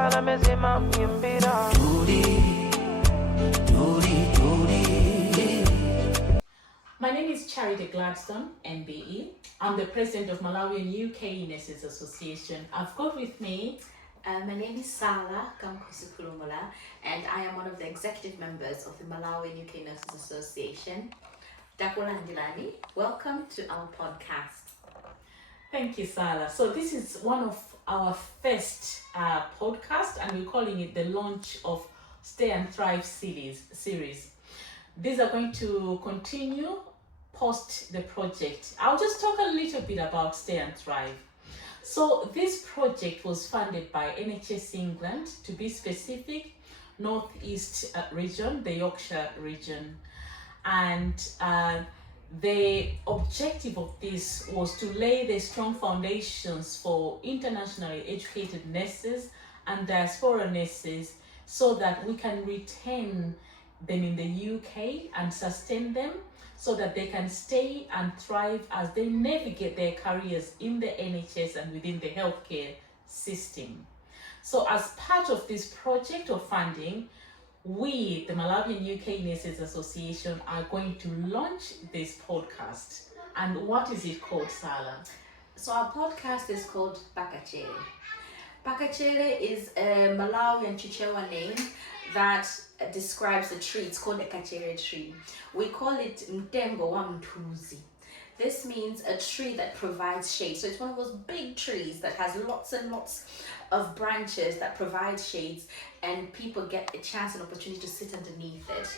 My name is Charity Gladstone, MBE. I'm the president of Malawian UK Nurses Association. I've got with me. My name is Sala Kamkusukulumula, and I am one of the executive members of the Malawian UK Nurses Association. Dakulandilani, welcome to our podcast. Thank you, Sala. So this is one of our first podcast, and we're calling it the launch of Stay and Thrive series. These are going to continue post the project. I'll just talk a little bit about Stay and Thrive. So this project was funded by NHS England, to be specific, Northeast region, the Yorkshire region. And the objective of this was to lay the strong foundations for internationally educated nurses and diaspora nurses so that we can retain them in the UK and sustain them so that they can stay and thrive as they navigate their careers in the NHS and within the healthcare system. So as part of this project of funding, we, the Malawian UK Nurses Association, are going to launch this podcast. And what is it called, Sala? So our podcast is called PAKACHERE. PAKACHERE is a Malawian Chichewa name that describes a tree. It's called a kachere tree. We call it Mtengo wa Mtuzi. This means a tree that provides shade. So it's one of those big trees that has lots and lots of branches that provide shades, and people get a chance and opportunity to sit underneath it.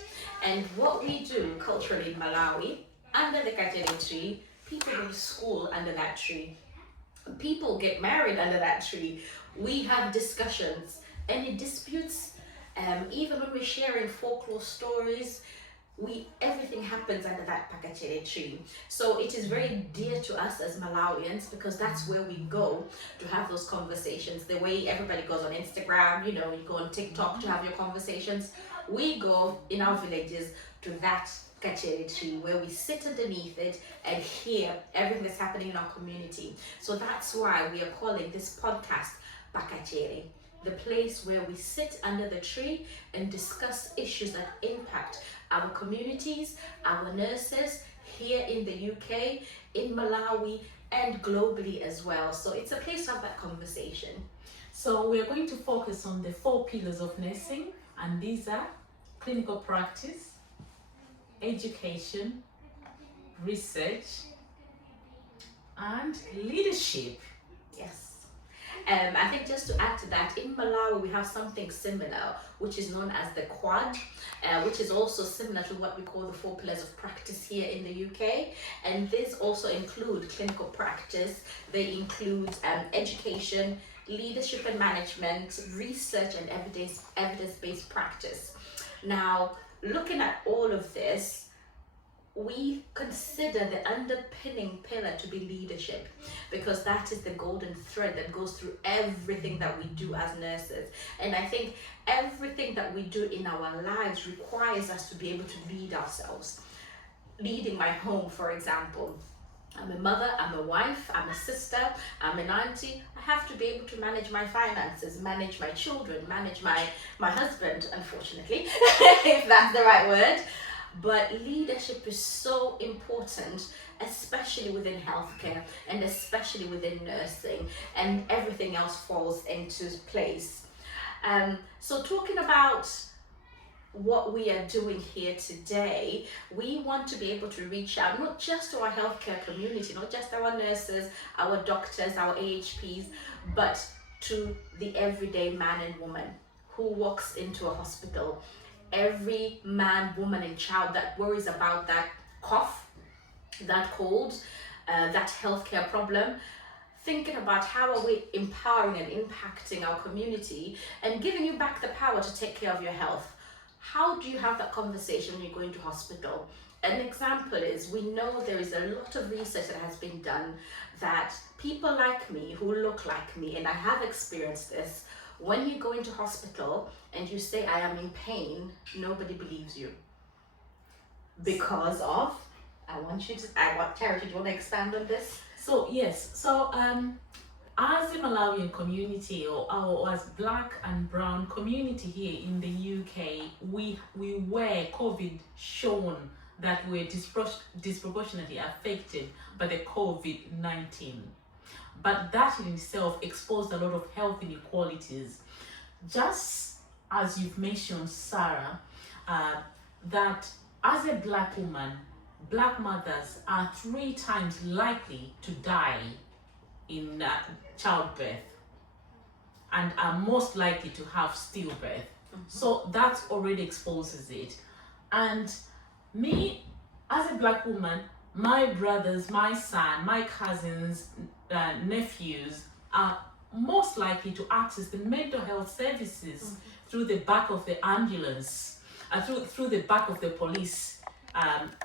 And what we do culturally in Malawi, under the kachere tree, people go to school under that tree. People get married under that tree. We have discussions, any disputes, even when we're sharing folklore stories, everything happens under that PAKACHERE tree. So it is very dear to us as Malawians because that's where we go to have those conversations. The way everybody goes on Instagram, you go on TikTok to have your conversations. We go in our villages to that kachere tree where we sit underneath it and hear everything that's happening in our community. So that's why we are calling this podcast PAKACHERE, the place where we sit under the tree and discuss issues that impact our communities, our nurses here in the UK, in Malawi, and globally as well. So it's a place to have that conversation. So we are going to focus on the 4 pillars of nursing, and these are clinical practice, education, research, and leadership. Yes. I think just to add to that, in Malawi we have something similar, which is known as the quad, which is also similar to what we call the 4 pillars of practice here in the UK. And these also include clinical practice, they include education, leadership and management, research, and evidence-based practice. Now, looking at all of this, we consider the underpinning pillar to be leadership, because that is the golden thread that goes through everything that we do as nurses. And I think everything that we do in our lives requires us to be able to lead ourselves. Leading my home, for example. I'm a mother, I'm a wife, I'm a sister, I'm an auntie. I have to be able to manage my finances, manage my children, manage my husband, unfortunately, if that's the right word. But leadership is so important, especially within healthcare and especially within nursing, and everything else falls into place. So talking about what we are doing here today, we want to be able to reach out not just to our healthcare community, not just our nurses, our doctors, our AHPs, but to the everyday man and woman who walks into a hospital. Every man, woman, and child that worries about that cough, that cold, that healthcare problem, thinking about how are we empowering and impacting our community and giving you back the power to take care of your health. How do you have that conversation when you go into hospital? An example is, we know there is a lot of research that has been done that people like me, who look like me, and I have experienced this, when you go into hospital and you say, I am in pain, nobody believes you. Because of, Charity, do you want to expand on this? So yes, as a Malawian community, or as Black and Brown community here in the UK, we were COVID shown that we're disproportionately affected by the COVID-19. But that in itself exposed a lot of health inequalities. Just as you've mentioned, Sarah, that as a Black woman, Black mothers are 3 times likely to die in childbirth and are most likely to have stillbirth. So that already exposes it. And me, as a Black woman, my brothers, my son, my cousins, nephews are most likely to access the mental health services through the back of the ambulance, through the back of the police,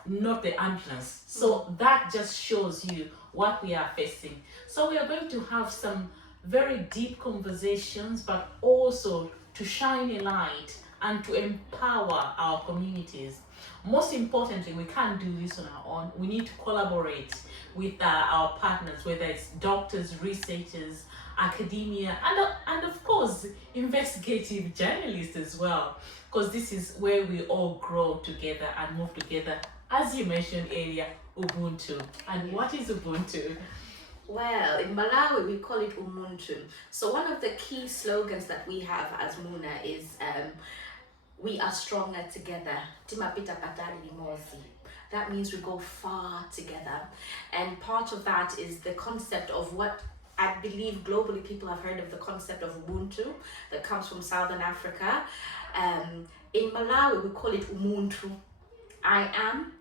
not the ambulance. So that just shows you what we are facing. So we are going to have some very deep conversations, but also to shine a light and to empower our communities. Most importantly, we can't do this on our own. We need to collaborate with our partners, whether it's doctors, researchers, academia, and of course, investigative journalists as well, because this is where we all grow together and move together. As you mentioned earlier, Ubuntu. And what is Ubuntu? Well, in Malawi, we call it Umuntu. So one of the key slogans that we have as Muna is we are stronger together. Timapita patali limosi. That means we go far together. And part of that is the concept of what I believe globally people have heard of, the concept of Ubuntu that comes from Southern Africa. In Malawi, we call it Umuntu. I am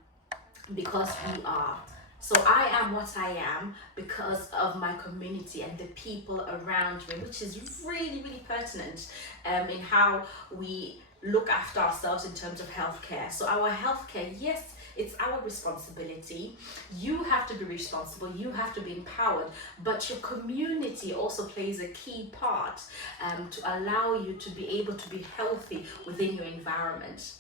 because we are. So I am what I am because of my community and the people around me, which is really, really pertinent in how we look after ourselves in terms of healthcare. So our healthcare, yes, it's our responsibility. You have to be responsible, you have to be empowered, but your community also plays a key part to allow you to be able to be healthy within your environment.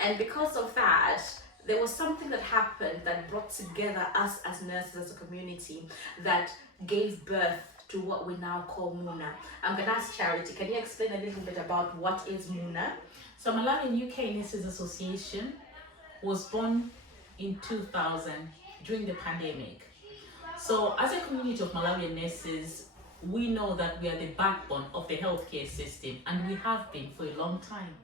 And because of that, there was something that happened that brought together us as nurses, as a community, that gave birth to what we now call Muna. I'm going to ask Charity, can you explain a little bit about what is Muna? So Malawian UK Nurses Association was born in 2000 during the pandemic. So as a community of Malawian nurses, we know that we are the backbone of the healthcare system, and we have been for a long time.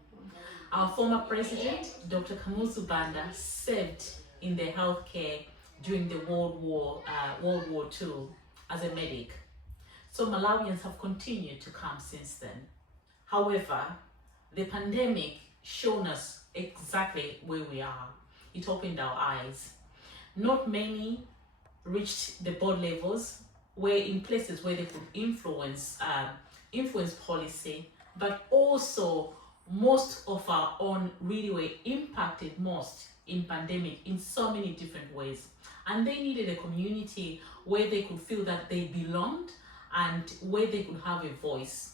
Our former president, Dr. Kamuzu Banda, served in the healthcare during the World War II as a medic. So Malawians have continued to come since then. However, the pandemic shown us exactly where we are. It opened our eyes. Not many reached the board levels, were in places where they could influence policy, but also most of our own really were impacted most in pandemic in so many different ways. And they needed a community where they could feel that they belonged and where they could have a voice.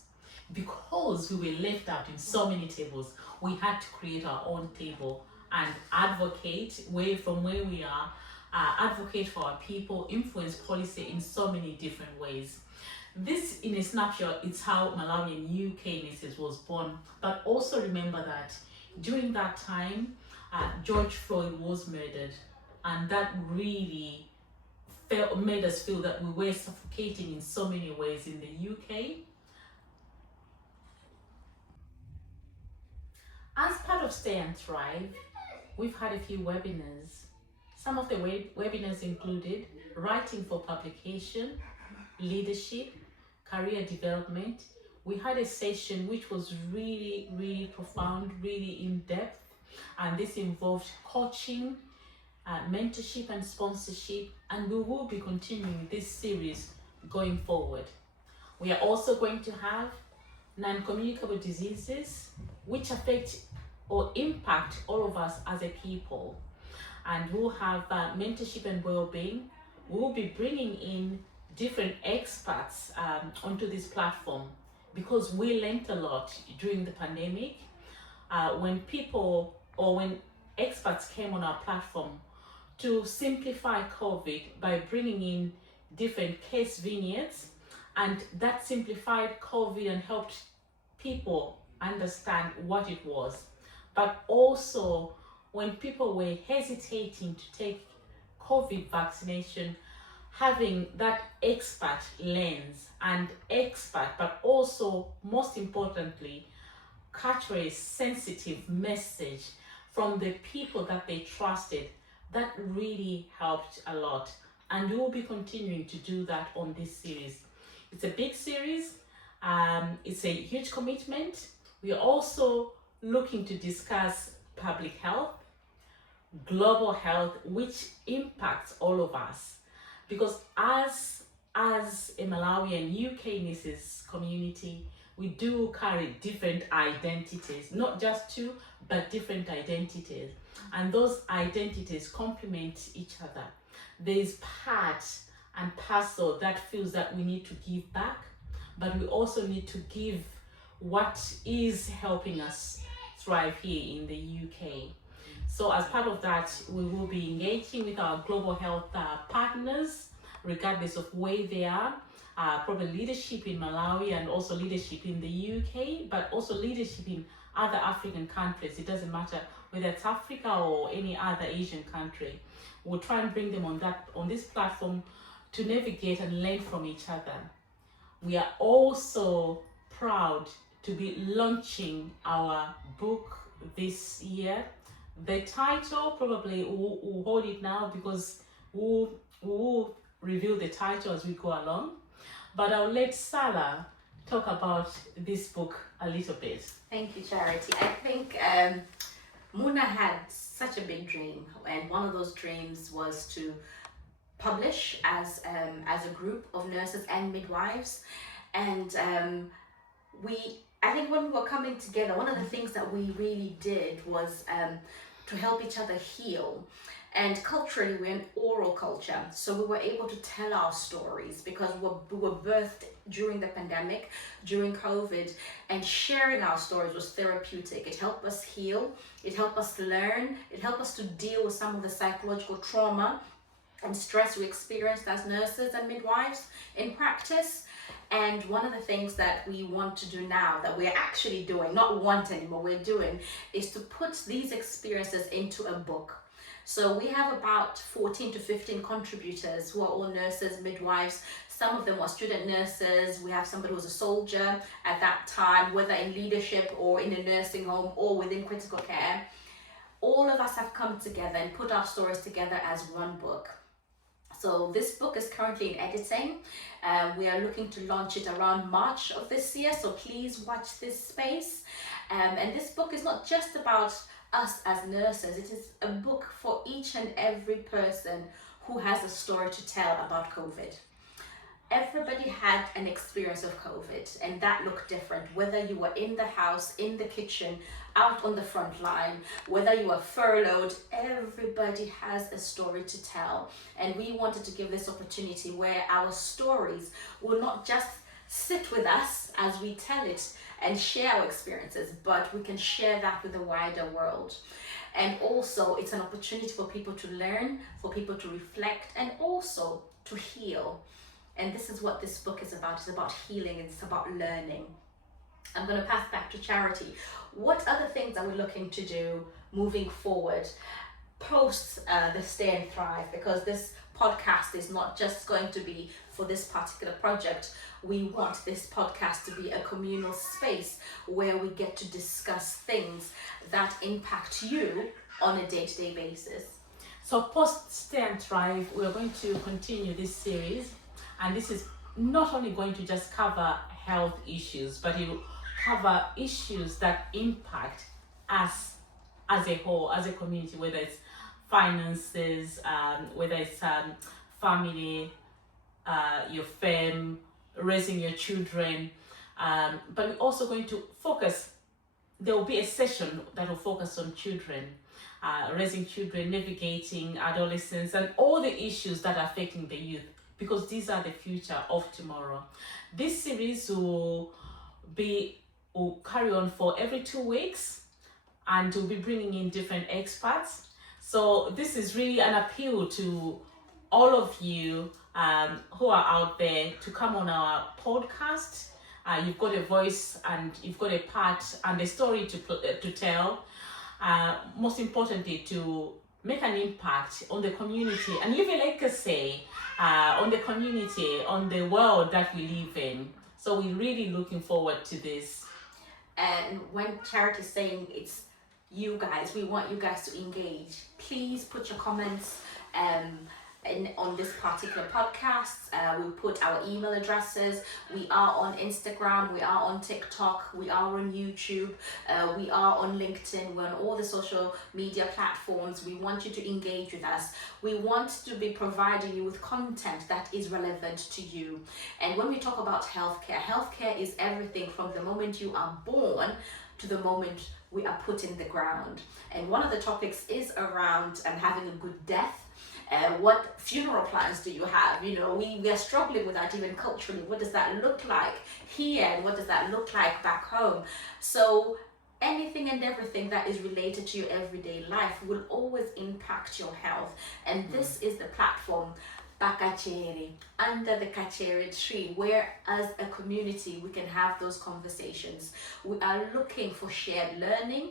Because we were left out in so many tables, we had to create our own table and advocate from where we are, advocate for our people, influence policy in so many different ways. This, in a snapshot, is how Malawian UK Nurses was born. But also remember that during that time, George Floyd was murdered, and that really made us feel that we were suffocating in so many ways in the UK. As part of Stay and Thrive, we've had a few webinars. Some of the webinars included writing for publication, leadership, career development. We had a session which was really, really profound, really in-depth, and this involved coaching, mentorship and sponsorship, and we will be continuing this series going forward. We are also going to have non-communicable diseases which affect or impact all of us as a people, and we'll have mentorship and well-being. We will be bringing in different experts onto this platform because we learned a lot during the pandemic when experts came on our platform to simplify COVID by bringing in different case vignettes and that simplified COVID and helped people understand what it was. But also, when people were hesitating to take COVID vaccination, having that expert lens and but also most importantly, PAKACHERE's sensitive message from the people that they trusted, that really helped a lot. And we will be continuing to do that on this series. It's a big series. It's a huge commitment. We are also looking to discuss public health, global health, which impacts all of us. Because as a Malawian UK nurses community, we do carry different identities, not just two, but different identities. And those identities complement each other. There's part and parcel that feels that we need to give back, but we also need to give what is helping us thrive here in the UK. So as part of that, we will be engaging with our global health partners, regardless of where they are, probably leadership in Malawi and also leadership in the UK, but also leadership in other African countries. It doesn't matter whether it's Africa or any other Asian country. We'll try and bring them on this platform to navigate and learn from each other. We are also proud to be launching our book this year. The title, probably we'll hold it now because we'll reveal the title as we go along. But I'll let Sarah talk about this book a little bit. Thank you, Charity. I think Muna had such a big dream, and one of those dreams was to publish as a group of nurses and midwives. And I think when we were coming together, one of the things that we really did was to help each other heal. And culturally, we're an oral culture, so we were able to tell our stories because we were birthed during the pandemic, during COVID, and sharing our stories was therapeutic. It helped us heal, it helped us learn, it helped us to deal with some of the psychological trauma and stress we experienced as nurses and midwives in practice. And one of the things that we want to do now, that we're actually doing, not want anymore, we're doing, is to put these experiences into a book. So we have about 14 to 15 contributors who are all nurses, midwives. Some of them are student nurses. We have somebody who was a soldier at that time, whether in leadership or in a nursing home or within critical care. All of us have come together and put our stories together as one book. So this book is currently in editing. We are looking to launch it around March of this year, so please watch this space. And this book is not just about us as nurses, it is a book for each and every person who has a story to tell about COVID. Everybody had an experience of COVID, and that looked different, whether you were in the house, in the kitchen, out on the front line, whether you were furloughed, everybody has a story to tell. And we wanted to give this opportunity where our stories will not just sit with us as we tell it and share our experiences, but we can share that with the wider world. And also it's an opportunity for people to learn, for people to reflect, and also to heal. And this is what this book is about. It's about healing, it's about learning. I'm going to pass back to Charity. What other things are we looking to do moving forward post the Stay and Thrive? Because this podcast is not just going to be for this particular project. We want this podcast to be a communal space where we get to discuss things that impact you on a day-to-day basis. So post Stay and Thrive, we're going to continue this series, and this is not only going to just cover health issues, but it will cover issues that impact us as a whole, as a community, whether it's finances, whether it's family, your fam, raising your children, but we're also going to focus, there will be a session that will focus on children, raising children, navigating adolescents, and all the issues that are affecting the youth, because these are the future of tomorrow. This series will carry on for every 2 weeks, and we'll be bringing in different experts. So this is really an appeal to all of you who are out there to come on our podcast. You've got a voice and you've got a part and a story to tell. Most importantly, to make an impact on the community and leave a legacy on the community, on the world that we live in. So we're really looking forward to this. And when Charity is saying it's you guys, we want you guys to engage. Please put your comments on this particular podcast. We put our email addresses. We are on Instagram, we are on TikTok, we are on YouTube, we are on LinkedIn, we're on all the social media platforms. We want you to engage with us. We want to be providing you with content that is relevant to you. And when we talk about healthcare is everything from the moment you are born to the moment we are put in the ground. And one of the topics is around having a good death. What funeral plans do you have? You know, we are struggling with that even culturally. What does that look like here and what does that look like back home? So anything and everything that is related to your everyday life will always impact your health. And this is the platform, PAKACHERE, under the Kachere tree, where as a community we can have those conversations. We are looking for shared learning.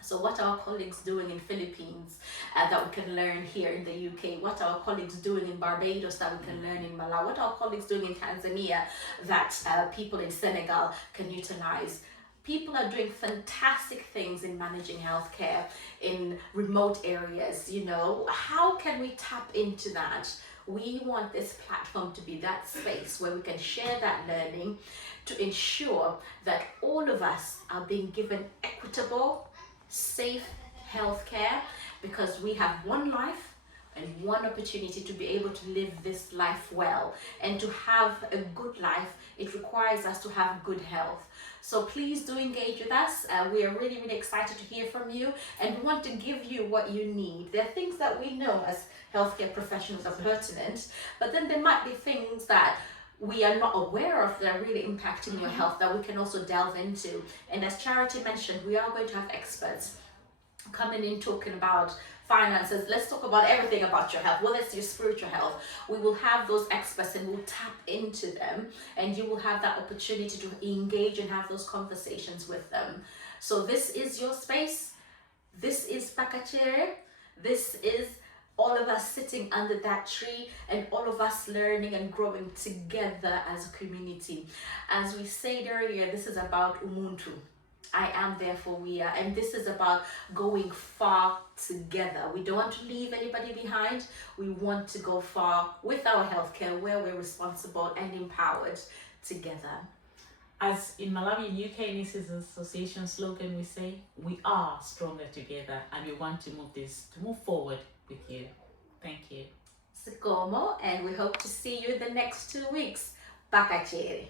So what are our colleagues doing in Philippines that we can learn here in the UK? What are our colleagues doing in Barbados that we can learn in Malawi? What are our colleagues doing in Tanzania that people in Senegal can utilize? People are doing fantastic things in managing healthcare in remote areas. You know, how can we tap into that? We want this platform to be that space where we can share that learning to ensure that all of us are being given equitable, safe healthcare, because we have one life and one opportunity to be able to live this life well. And to have a good life, it requires us to have good health. So please do engage with us. We are really, really excited to hear from you, and we want to give you what you need. There are things that we know as healthcare professionals are pertinent, but then there might be things that we are not aware of that are really impacting your health that we can also delve into. And as Charity mentioned, we are going to have experts coming in talking about finances. Let's talk about everything about your health. Well, it's your spiritual health. We will have those experts and we'll tap into them, and you will have that opportunity to engage and have those conversations with them. So this is your space. This is PAKACHERE. This is all of us sitting under that tree and all of us learning and growing together as a community. As we said earlier, this is about Ubuntu. I am, therefore we are. And this is about going far together. We don't want to leave anybody behind. We want to go far with our healthcare where we're responsible and empowered together. As in Malawian UK Nurses Association slogan, we say, we are stronger together, and we want to move forward with you. Thank you. Sikomo, and we hope to see you in the next 2 weeks. PAKACHERE.